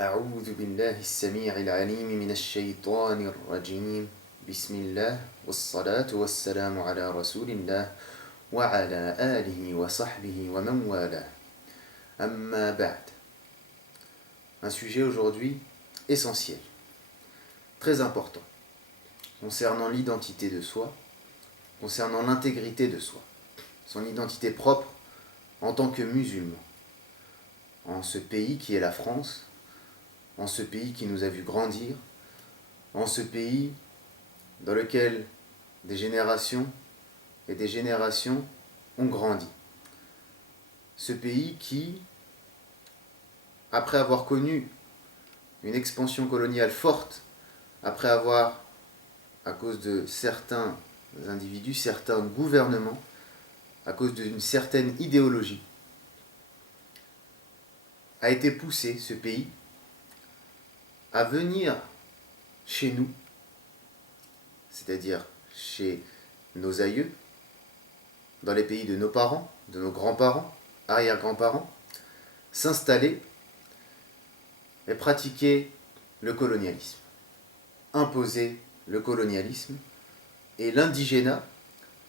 أعوذ بالله السميع العليم من الشيطان الرجيم بسم الله والصلاة والسلام على رسول الله وعلى آله وصحبه ومن والاه أما بعد. Un sujet aujourd'hui essentiel, très important, concernant l'identité de soi, concernant l'intégrité de soi, son identité propre en tant que musulman, en ce pays qui est la France, en ce pays qui nous a vu grandir, en ce pays dans lequel des générations et des générations ont grandi. Ce pays qui, après avoir connu une expansion coloniale forte, après avoir, à cause de certains individus, certains gouvernements, à cause d'une certaine idéologie, a été poussé, ce pays, à venir chez nous, c'est-à-dire chez nos aïeux, dans les pays de nos parents, de nos grands-parents, arrière-grands-parents, s'installer et pratiquer le colonialisme, imposer le colonialisme et l'indigénat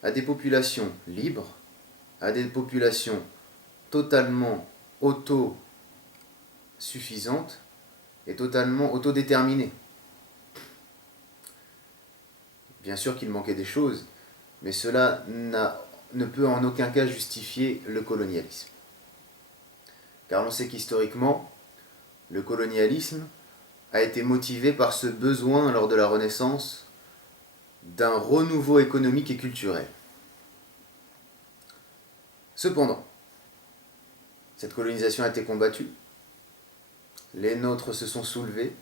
à des populations libres, à des populations totalement autosuffisantes et totalement autodéterminées. Bien sûr qu'il manquait des choses, mais cela ne peut en aucun cas justifier le colonialisme. Car l'on sait qu'historiquement, le colonialisme a été motivé par ce besoin lors de la Renaissance d'un renouveau économique et culturel. Cependant, cette colonisation a été combattue, les nôtres se sont soulevés,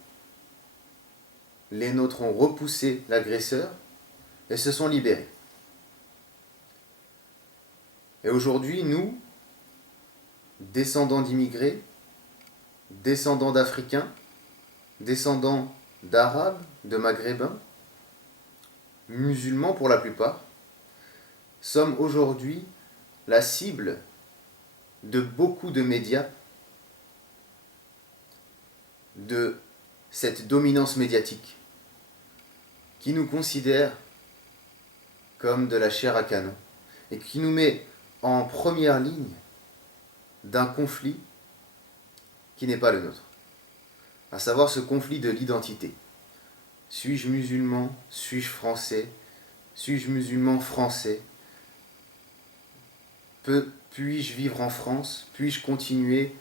les nôtres ont repoussé l'agresseur et se sont libérés. Et aujourd'hui, nous, descendants d'immigrés, descendants d'Africains, descendants d'Arabes, de Maghrébins, musulmans pour la plupart, sommes aujourd'hui la cible de beaucoup de médias, de cette dominance médiatique qui nous considère comme de la chair à canon et qui nous met en première ligne d'un conflit qui n'est pas le nôtre, à savoir ce conflit de l'identité. Suis-je musulman? Suis-je français? Suis-je musulman français? Puis-je vivre en France? Puis-je continuer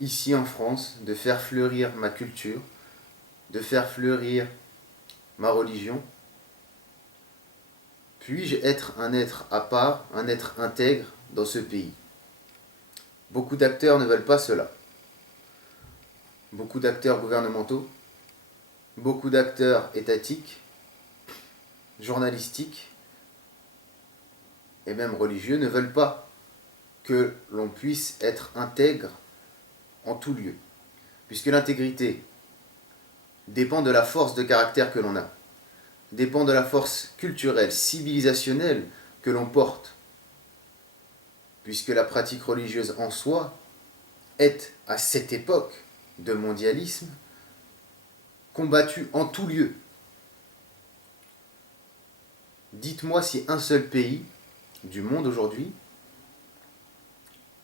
ici en France de faire fleurir ma culture, de faire fleurir ma religion? Puis-je être un être à part, un être intègre dans ce pays? Beaucoup d'acteurs ne veulent pas cela. Beaucoup d'acteurs gouvernementaux, beaucoup d'acteurs étatiques, journalistiques et même religieux ne veulent pas que l'on puisse être intègre en tout lieu, puisque l'intégrité dépend de la force de caractère que l'on a, dépend de la force culturelle, civilisationnelle que l'on porte, puisque la pratique religieuse en soi est, à cette époque de mondialisme, combattue en tout lieu. Dites-moi si un seul pays du monde aujourd'hui,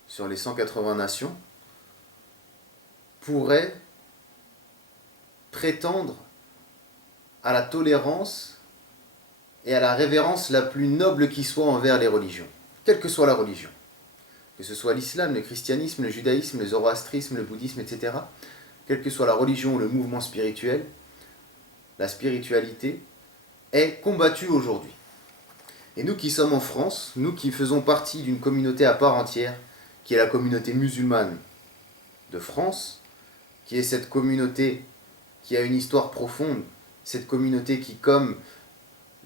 sur les 180 nations, pourrait prétendre à la tolérance et à la révérence la plus noble qui soit envers les religions, quelle que soit la religion, que ce soit l'islam, le christianisme, le judaïsme, le zoroastrisme, le bouddhisme, etc., quelle que soit la religion ou le mouvement spirituel, la spiritualité est combattue aujourd'hui. Et nous qui sommes en France, nous qui faisons partie d'une communauté à part entière, qui est la communauté musulmane de France, qui est cette communauté qui a une histoire profonde, cette communauté qui, comme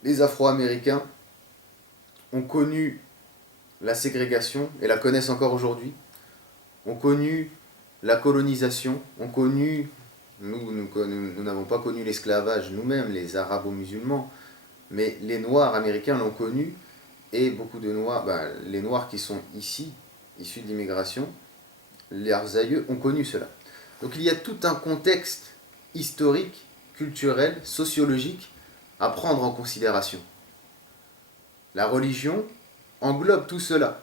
les Afro-Américains, ont connu la ségrégation et la connaissent encore aujourd'hui, ont connu la colonisation, ont connu, nous n'avons pas connu l'esclavage nous-mêmes, les arabo-musulmans, mais les Noirs américains l'ont connu, et beaucoup de Noirs, les Noirs qui sont ici, issus de l'immigration, leurs aïeux ont connu cela. Donc il y a tout un contexte historique, culturel, sociologique à prendre en considération. La religion englobe tout cela.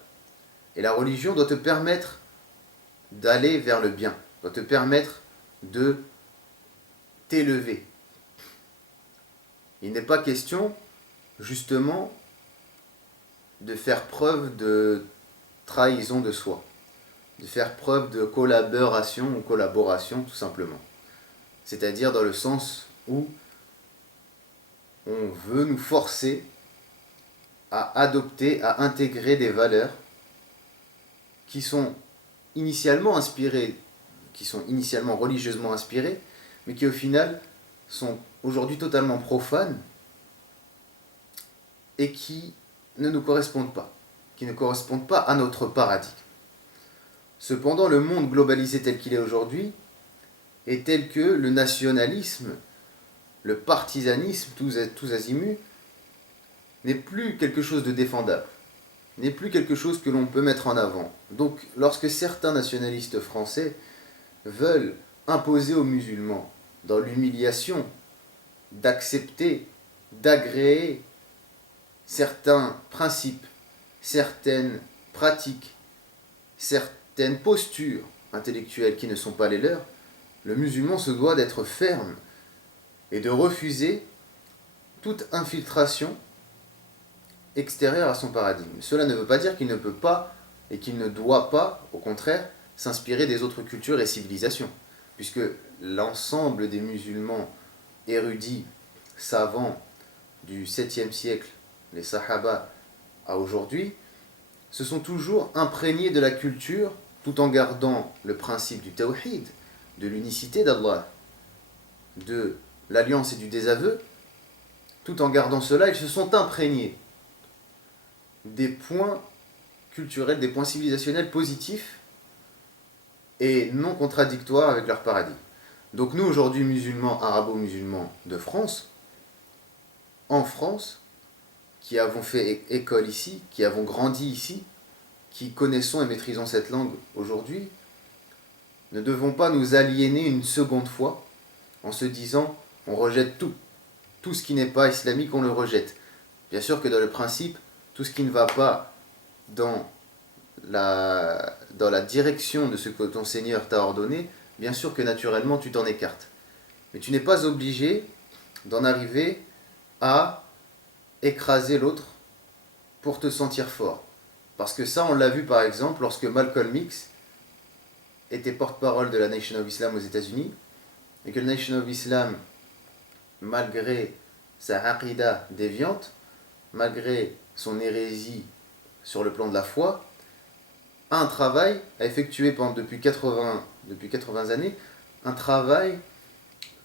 Et la religion doit te permettre d'aller vers le bien, doit te permettre de t'élever. Il n'est pas question, justement, de faire preuve de trahison de soi, de faire preuve de collaboration ou collaboration, tout simplement. C'est-à-dire dans le sens où on veut nous forcer à adopter, à intégrer des valeurs qui sont initialement inspirées, qui sont initialement religieusement inspirées, mais qui au final sont aujourd'hui totalement profanes et qui ne nous correspondent pas, qui ne correspondent pas à notre paradigme. Cependant, le monde globalisé tel qu'il est aujourd'hui est tel que le nationalisme, le partisanisme, tous azimuts, n'est plus quelque chose de défendable, n'est plus quelque chose que l'on peut mettre en avant. Donc, lorsque certains nationalistes français veulent imposer aux musulmans, dans l'humiliation, d'accepter, d'agréer certains principes, certaines pratiques, certaines postures intellectuelles qui ne sont pas les leurs, le musulman se doit d'être ferme et de refuser toute infiltration extérieure à son paradigme. Cela ne veut pas dire qu'il ne peut pas et qu'il ne doit pas, au contraire, s'inspirer des autres cultures et civilisations, puisque l'ensemble des musulmans érudits, savants du 7e siècle, les Sahaba, à aujourd'hui, se sont toujours imprégnés de la culture tout en gardant le principe du tawhid, de l'unicité d'Allah, de l'alliance et du désaveu. Tout en gardant cela, ils se sont imprégnés des points culturels, des points civilisationnels positifs et non contradictoires avec leur paradigme. Donc nous, aujourd'hui, musulmans, arabo-musulmans de France, en France, qui avons fait école ici, qui avons grandi ici, qui connaissons et maîtrisons cette langue aujourd'hui, ne devons pas nous aliéner une seconde fois en se disant on rejette tout. Tout ce qui n'est pas islamique, on le rejette. Bien sûr que dans le principe, tout ce qui ne va pas dans la direction de ce que ton Seigneur t'a ordonné, bien sûr que naturellement tu t'en écartes. Mais tu n'es pas obligé d'en arriver à écraser l'autre pour te sentir fort. Parce que ça, on l'a vu par exemple lorsque Malcolm X était porte-parole de la Nation of Islam aux États-Unis, et que la Nation of Islam, malgré sa aqida déviante, malgré son hérésie sur le plan de la foi, a un travail à effectuer depuis 80 années, un travail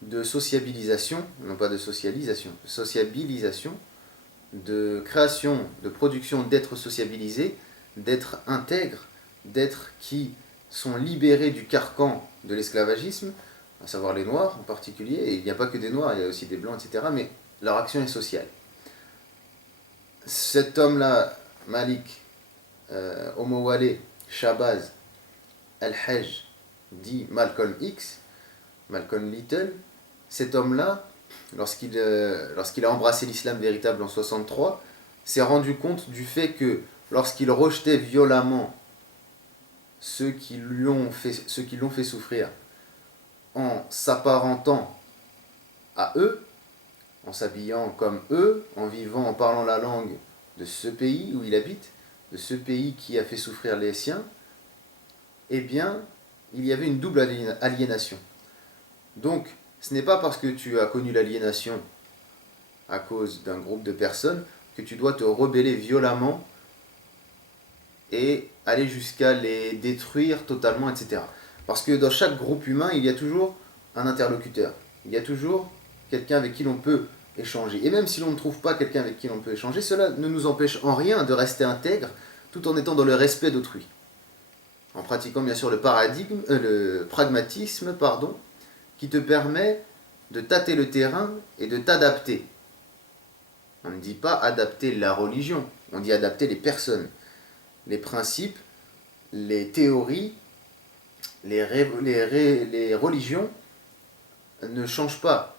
de sociabilisation, non pas de socialisation, de sociabilisation, de création, de production d'êtres sociabilisés, d'êtres intègres, d'êtres qui sont libérés du carcan de l'esclavagisme, à savoir les Noirs en particulier, et il n'y a pas que des Noirs, il y a aussi des Blancs, etc., mais leur action est sociale. Cet homme-là, Malik Omowale Shabazz Al-Hajj, dit Malcolm X, Malcolm Little, cet homme-là, lorsqu'il a embrassé l'islam véritable en 63, s'est rendu compte du fait que lorsqu'il rejetait violemment ceux qui l'ont fait souffrir en s'apparentant à eux, en s'habillant comme eux, en vivant, en parlant la langue de ce pays où il habite, de ce pays qui a fait souffrir les siens, eh bien, il y avait une double aliénation. Donc, ce n'est pas parce que tu as connu l'aliénation à cause d'un groupe de personnes que tu dois te rebeller violemment et aller jusqu'à les détruire totalement, etc. Parce que dans chaque groupe humain, il y a toujours un interlocuteur. Il y a toujours quelqu'un avec qui l'on peut échanger. Et même si l'on ne trouve pas quelqu'un avec qui l'on peut échanger, cela ne nous empêche en rien de rester intègre tout en étant dans le respect d'autrui. En pratiquant bien sûr le pragmatisme, qui te permet de tâter le terrain et de t'adapter. On ne dit pas adapter la religion, on dit adapter les personnes, les principes, les théories, les religions ne changent pas.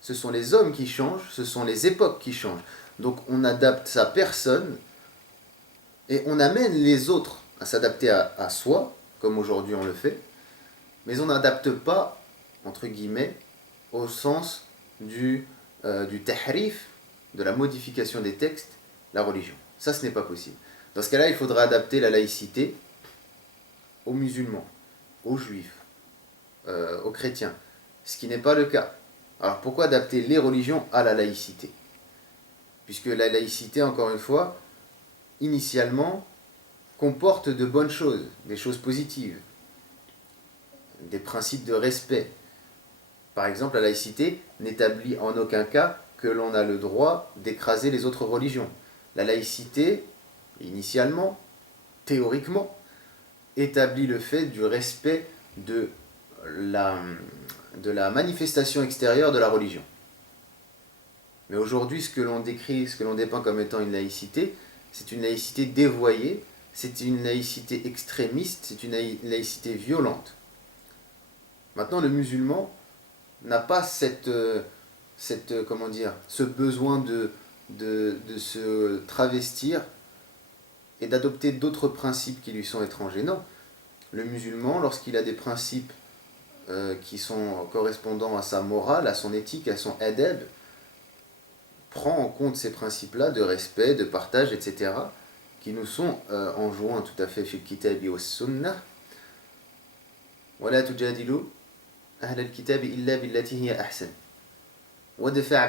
Ce sont les hommes qui changent, ce sont les époques qui changent. Donc on adapte sa personne et on amène les autres à s'adapter à soi, comme aujourd'hui on le fait, mais on n'adapte pas, entre guillemets, au sens du tahrif, de la modification des textes, la religion. Ça, ce n'est pas possible. Dans ce cas-là, il faudra adapter la laïcité aux musulmans, aux juifs, aux chrétiens, ce qui n'est pas le cas. Alors pourquoi adapter les religions à la laïcité? Puisque la laïcité, encore une fois, initialement, comporte de bonnes choses, des choses positives, des principes de respect. Par exemple, la laïcité n'établit en aucun cas que l'on a le droit d'écraser les autres religions. La laïcité, initialement, théoriquement, établit le fait du respect de la manifestation extérieure de la religion. Mais aujourd'hui, ce que l'on décrit, ce que l'on dépeint comme étant une laïcité, c'est une laïcité dévoyée, c'est une laïcité extrémiste, c'est une laïcité violente. Maintenant, le musulman n'a pas ce besoin de se travestir et d'adopter d'autres principes qui lui sont étrangers. Non, le musulman, lorsqu'il a des principes qui sont correspondants à sa morale, à son éthique, à son adab, prend en compte ces principes-là de respect, de partage, etc., qui nous sont enjoints tout à fait fil kitabi wa sunnah. ولا تجادلوا أهل الكتاب إلا بالتي هي أحسن ودفع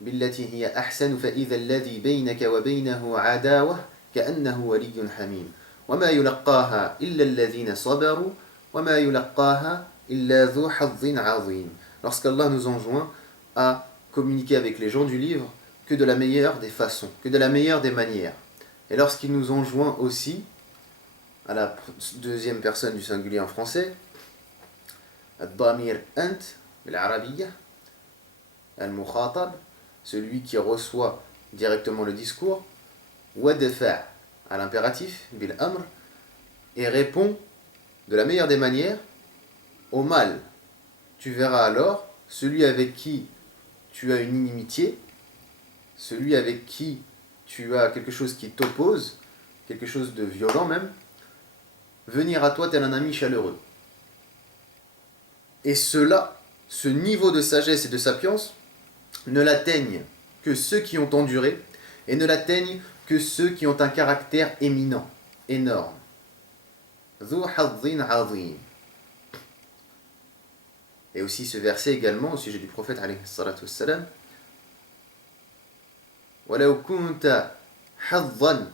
بالتي هي أحسن فإذا الذي بينك وبينه عداوة كأنه ولي حميم وما يلقاها إلا الذين صبروا وما يلقاها إلا ذو حظ عظيم. Lorsqu'Allah nous enjoint à communiquer avec les gens du livre que de la meilleure des façons, que de la meilleure des manières. Et lorsqu'il nous enjoint aussi, à la deuxième personne du singulier en français, الضمير أنت بالعربية المخاطب, celui qui reçoit directement le discours, ودفع à l'impératif, بالأمر, et répond de la meilleure des manières au mal. Tu verras alors celui avec qui tu as une inimitié, celui avec qui tu as quelque chose qui t'oppose, quelque chose de violent même, venir à toi tel un ami chaleureux. Et cela, ce niveau de sagesse et de sapience, ne l'atteignent que ceux qui ont enduré, et ne l'atteignent que ceux qui ont un caractère éminent, énorme. ذو حظ عظيم. Et aussi ce verset également au sujet du prophète alayhi salatu wassalam, ولو كنت حظا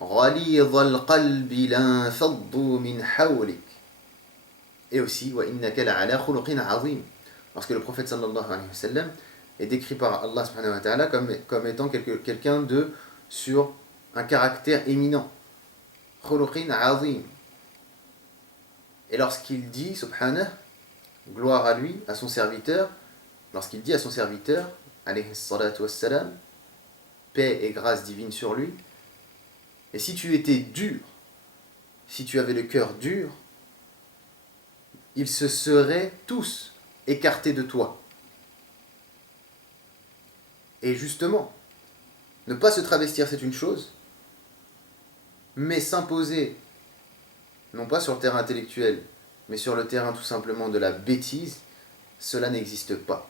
غليظ القلب لانفضوا من حولك. Et aussi وإنك لعلى خلق عظيم. Parce que le prophète sallallahu alayhi wa sallam est décrit par Allah subhanahu wa ta'ala comme étant quelqu'un de sur un caractère éminent. خلق عظيم. Et lorsqu'il dit, subhanah, gloire à lui, à son serviteur, lorsqu'il dit à son serviteur, alayhi salatu wassalam, paix et grâce divine sur lui, et si tu étais dur, si tu avais le cœur dur, ils se seraient tous écartés de toi. Et justement, ne pas se travestir, c'est une chose, mais s'imposer, non pas sur le terrain intellectuel, mais sur le terrain tout simplement de la bêtise, cela n'existe pas.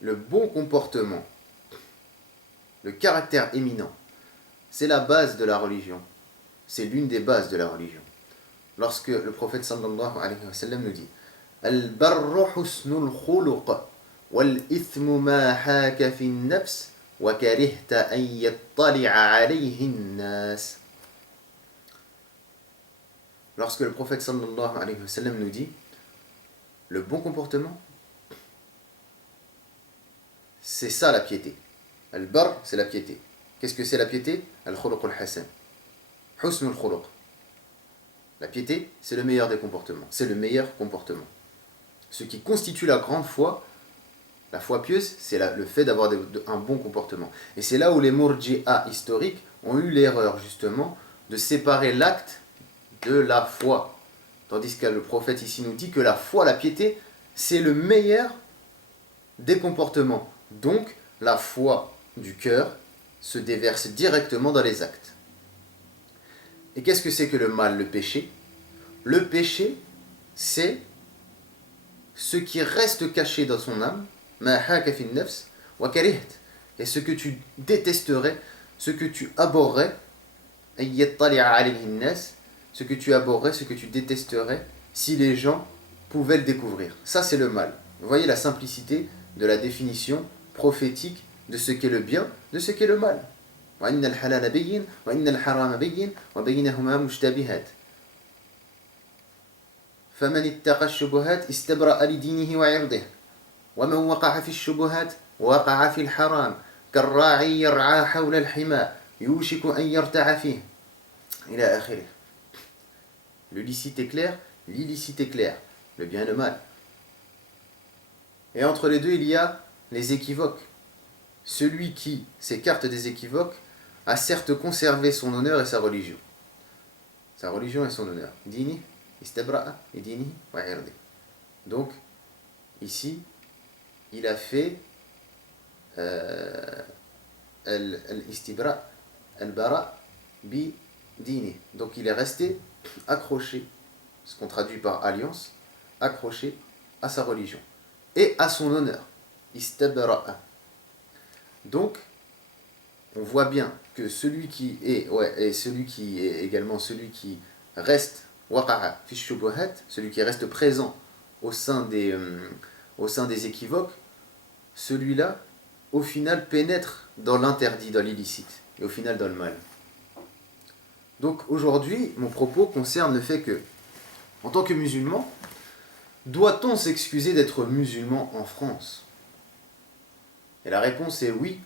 Le bon comportement, le caractère éminent, c'est la base de la religion. C'est l'une des bases de la religion. Lorsque le prophète sallallahu alayhi wa sallam nous dit Al-barru husnul khuluq wal-ithmu ma haka fi an-nafs wa karihta an yattali'a alayhi an-nas. Lorsque le prophète sallallahu alayhi wa sallam nous dit le bon comportement, c'est ça la piété. Al-bar, c'est la piété. Qu'est-ce que c'est la piété? Al-khuluq al-hasan. Husnul khuluq. La piété, c'est le meilleur des comportements. C'est le meilleur comportement. Ce qui constitue la grande foi, la foi pieuse, c'est le fait d'avoir un bon comportement. Et c'est là où les murji'a historiques ont eu l'erreur, justement, de séparer l'acte de la foi. Tandis que le prophète ici nous dit que la foi, la piété, c'est le meilleur des comportements. Donc, la foi du cœur se déverse directement dans les actes. Et qu'est-ce que c'est que le mal, le péché? Le péché, c'est ce qui reste caché dans son âme, et ce que tu détesterais, ce que tu abhorrais, ce que tu abhorrais, ce que tu détesterais, si les gens pouvaient le découvrir. Ça, c'est le mal. Vous voyez la simplicité de la définition prophétique de ce qu'est le bien, de ce qu'est le mal. فمن اتقى الشبهات استبرأ لدينه وعرضه ومن وقع في الشبهات وقع في الحرام كالراعي يرعى حول الحمى يوشك أن يرتع فيه إلى آخره. Le licite est clair, l'illicite est clair, le bien et le mal. Et entre les deux, il y a les équivoques. Celui qui s'écarte des équivoques a certes conservé son honneur et sa religion. Sa religion et son honneur. Dini, istabra'a, et dini, wa irdi. Donc, ici, il a fait al-istibra, al-bara, bi dini. Donc, il est resté accroché, ce qu'on traduit par alliance, accroché à sa religion et à son honneur. Istabra'a. Donc, on voit bien que celui qui est, et celui qui est également celui qui reste waqa'a fi shubuhat, celui qui reste présent au sein des équivoques, celui-là, au final, pénètre dans l'interdit, dans l'illicite, et au final dans le mal. Donc aujourd'hui, mon propos concerne le fait que, en tant que musulman, doit-on s'excuser d'être musulman en France? Et la réponse est oui,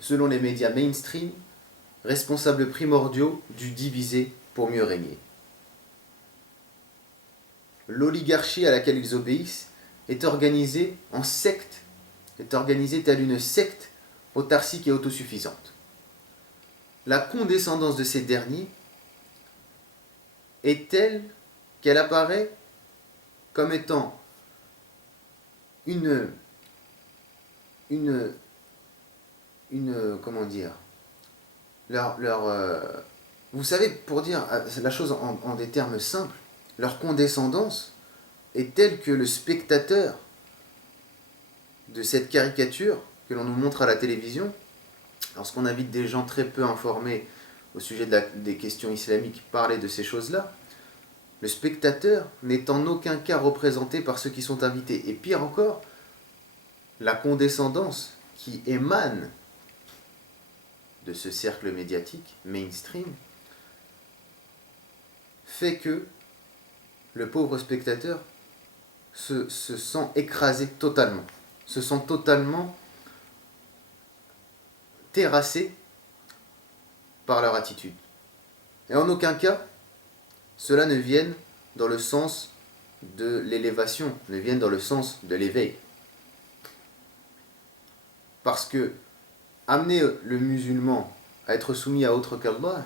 selon les médias mainstream, responsables primordiaux du diviser pour mieux régner. L'oligarchie à laquelle ils obéissent est organisée en secte, est organisée telle une secte autarcique et autosuffisante. La condescendance de ces derniers est telle qu'elle apparaît comme étant une comment dire, vous savez, pour dire la chose en des termes simples, leur condescendance est telle que le spectateur de cette caricature que l'on nous montre à la télévision, lorsqu'on invite des gens très peu informés au sujet des questions islamiques parler de ces choses-là, le spectateur n'est en aucun cas représenté par ceux qui sont invités. Et pire encore, la condescendance qui émane de ce cercle médiatique mainstream fait que le pauvre spectateur se sent écrasé totalement, se sent totalement terrassé par leur attitude. Et en aucun cas, cela ne vienne dans le sens de l'élévation, ne vienne dans le sens de l'éveil. Parce que amener le musulman à être soumis à autre qu'Allah,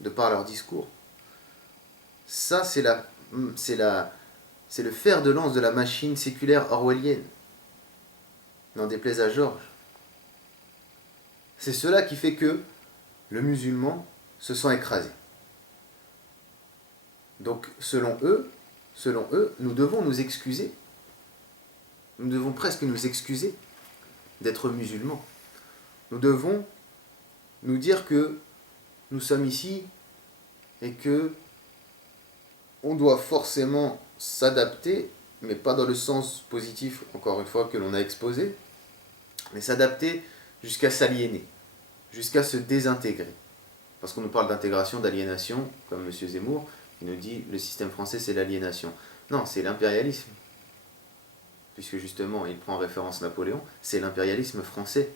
de par leur discours, ça c'est le fer de lance de la machine séculaire orwellienne. N'en déplaise à Georges. C'est cela qui fait que le musulman se sent écrasé. Donc selon eux, nous devons nous excuser. Nous devons presque nous excuser d'être musulmans. Nous devons nous dire que nous sommes ici et que on doit forcément s'adapter, mais pas dans le sens positif, encore une fois, que l'on a exposé, mais s'adapter jusqu'à s'aliéner, jusqu'à se désintégrer. Parce qu'on nous parle d'intégration, d'aliénation, comme M. Zemmour, il nous dit le système français c'est l'aliénation. Non, c'est l'impérialisme. Puisque justement, il prend en référence Napoléon, c'est l'impérialisme français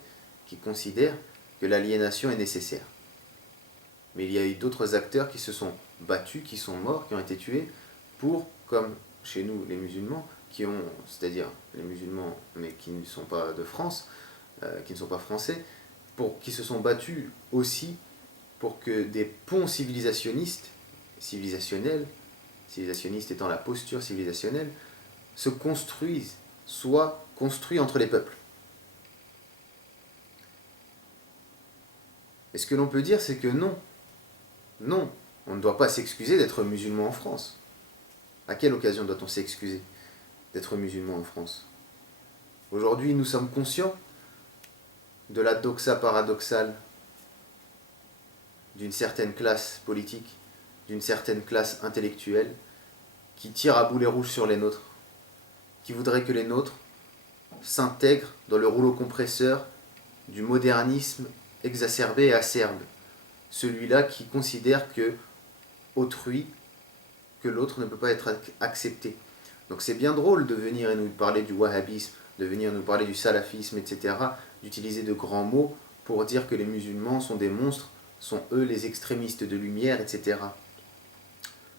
qui considère que l'aliénation est nécessaire. Mais il y a eu d'autres acteurs qui se sont battus, qui sont morts, qui ont été tués pour, comme chez nous les musulmans, c'est-à-dire les musulmans mais qui ne sont pas de France, qui ne sont pas français, qui se sont battus aussi pour que des ponts civilisationnels civilisationniste étant la posture civilisationnelle, se construisent, soit construits entre les peuples. Et ce que l'on peut dire, c'est que non, on ne doit pas s'excuser d'être musulman en France. À quelle occasion doit-on s'excuser d'être musulman en France? Aujourd'hui, nous sommes conscients de la doxa paradoxale d'une certaine classe politique, d'une certaine classe intellectuelle, qui tire à boulet rouge sur les nôtres, qui voudrait que les nôtres s'intègrent dans le rouleau compresseur du modernisme exacerbé et acerbe, celui-là qui considère que autrui, que l'autre ne peut pas être accepté. Donc c'est bien drôle de venir et nous parler du wahhabisme, de venir nous parler du salafisme, etc., d'utiliser de grands mots pour dire que les musulmans sont des monstres, sont eux les extrémistes de lumière, etc.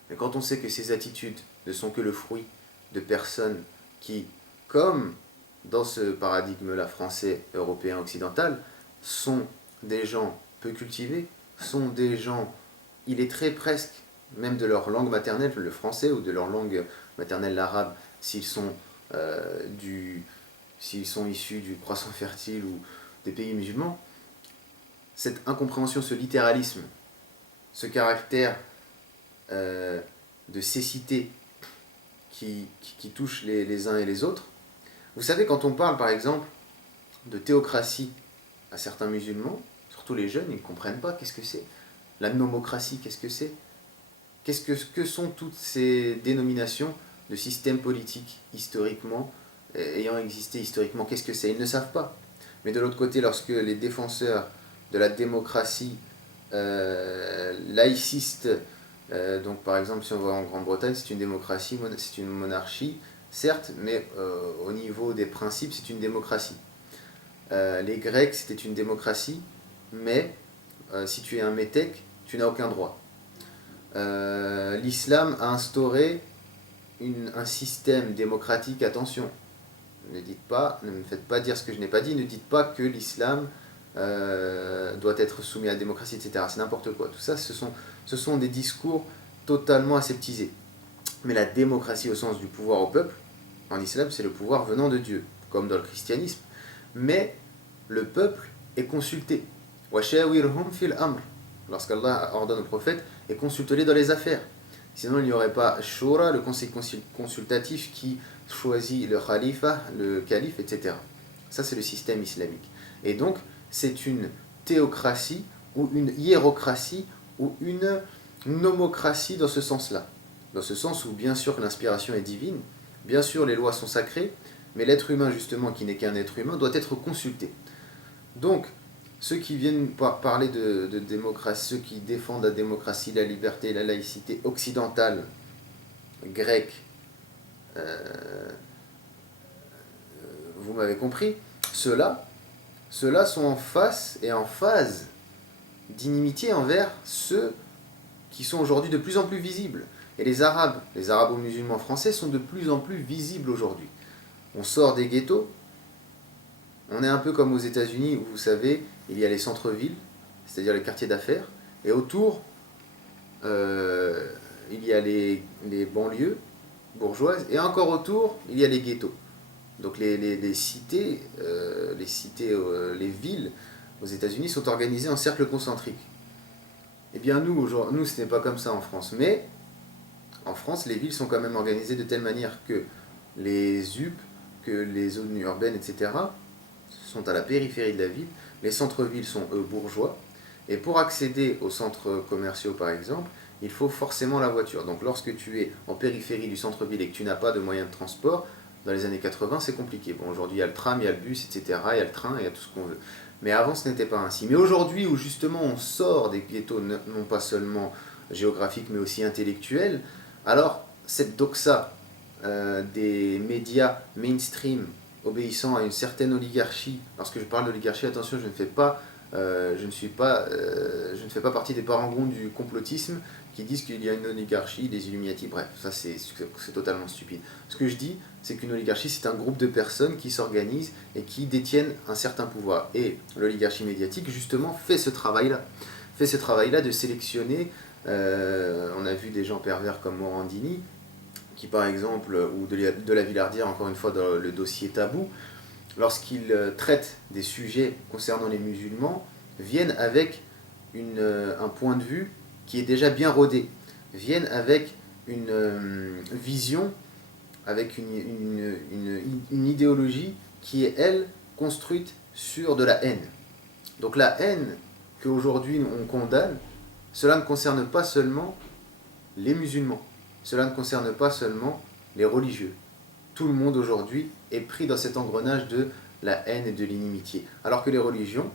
Mais quand on sait que ces attitudes ne sont que le fruit de personnes qui, comme dans ce paradigme-là français, européen, occidental, sont des gens peu cultivés, sont des gens illettrés presque, même de leur langue maternelle, le français, ou de leur langue maternelle, l'arabe, s'ils sont issus du croissant fertile ou des pays musulmans, cette incompréhension, ce littéralisme, ce caractère de cécité qui touche les uns et les autres. Vous savez, quand on parle par exemple de théocratie à certains musulmans, surtout les jeunes, ils ne comprennent pas qu'est-ce que c'est. La nomocratie, qu'est-ce que c'est? Que sont toutes ces dénominations de systèmes politiques historiquement, ayant existé historiquement? Qu'est-ce que c'est? Ils ne savent pas. Mais de l'autre côté, lorsque les défenseurs de la démocratie laïciste, donc par exemple si on va en Grande-Bretagne, c'est une démocratie, c'est une monarchie, certes, mais au niveau des principes, c'est une démocratie. Les Grecs, c'était une démocratie, mais si tu es un métèque, tu n'as aucun droit. L'islam a instauré un système démocratique, attention, ne me faites pas dire ce que je n'ai pas dit, ne dites pas que l'islam doit être soumis à la démocratie, etc. C'est n'importe quoi. Tout ça, ce sont des discours totalement aseptisés. Mais la démocratie au sens du pouvoir au peuple, en islam, c'est le pouvoir venant de Dieu, comme dans le christianisme. Mais le peuple est consulté. وَشَاوِرْهُمْ فِي الْأَمْرِ. Lorsqu'Allah ordonne au prophète, et consulte-les dans les affaires. Sinon, il n'y aurait pas Shura, le conseil consultatif qui choisit le khalifa, le calife, etc. Ça, c'est le système islamique. Et donc, c'est une théocratie, ou une hiérocratie, ou une nomocratie dans ce sens-là. Dans ce sens où, bien sûr, l'inspiration est divine, bien sûr, les lois sont sacrées, mais l'être humain, justement, qui n'est qu'un être humain, doit être consulté. Donc, ceux qui viennent parler de démocratie, ceux qui défendent la démocratie, la liberté, la laïcité occidentale, grecque, vous m'avez compris, ceux-là sont en face et en phase d'inimitié envers ceux qui sont aujourd'hui de plus en plus visibles. Et les arabo-musulmans français sont de plus en plus visibles aujourd'hui. On sort des ghettos, on est un peu comme aux États-Unis où vous savez, il y a les centres-villes, c'est-à-dire les quartiers d'affaires, et autour, il y a les banlieues bourgeoises, et encore autour, il y a les ghettos. Donc les cités, les villes aux États-Unis sont organisées en cercles concentriques. Eh bien nous, ce n'est pas comme ça en France, mais en France, les villes sont quand même organisées de telle manière que les UP, que les zones urbaines, etc., sont à la périphérie de la ville. Les centres-villes sont, eux, bourgeois. Et pour accéder aux centres commerciaux, par exemple, il faut forcément la voiture. Donc lorsque tu es en périphérie du centre-ville et que tu n'as pas de moyens de transport, dans les années 80, c'est compliqué. Bon, aujourd'hui, il y a le tram, il y a le bus, etc., il y a le train, il y a tout ce qu'on veut. Mais avant, ce n'était pas ainsi. Mais aujourd'hui, où justement on sort des ghettos, non pas seulement géographiques, mais aussi intellectuels, alors cette doxa des médias mainstream obéissant à une certaine oligarchie, lorsque je parle d'oligarchie, attention, je ne fais pas partie des parangons du complotisme qui disent qu'il y a une oligarchie, des Illuminati, bref, ça c'est totalement stupide. Ce que je dis, c'est qu'une oligarchie, c'est un groupe de personnes qui s'organisent et qui détiennent un certain pouvoir. Et l'oligarchie médiatique, justement, fait ce travail-là de sélectionner On a vu des gens pervers comme Morandini, qui par exemple, ou de la Villardière, encore une fois dans le dossier Tabou, lorsqu'ils traitent des sujets concernant les musulmans, viennent avec un point de vue qui est déjà bien rodé, viennent avec une vision, avec une idéologie qui est, elle, construite sur de la haine. Donc la haine qu'aujourd'hui on condamne, cela ne concerne pas seulement les musulmans, cela ne concerne pas seulement les religieux. Tout le monde aujourd'hui est pris dans cet engrenage de la haine et de l'inimitié. Alors que les religions,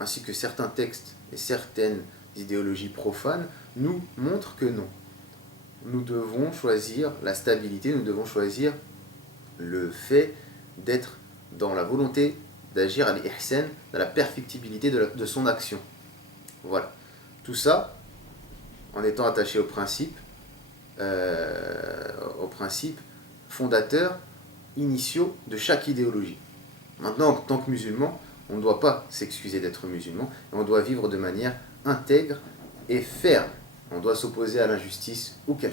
ainsi que certains textes et certaines idéologies profanes, nous montrent que non. Nous devons choisir la stabilité, nous devons choisir le fait d'être dans la volonté d'agir à l'ihsan, dans la perfectibilité de son action. Voilà. Tout ça en étant attaché aux principes fondateurs, initiaux de chaque idéologie. Maintenant, en tant que musulman, on ne doit pas s'excuser d'être musulman, et on doit vivre de manière intègre et ferme. On doit s'opposer à l'injustice où qu'elle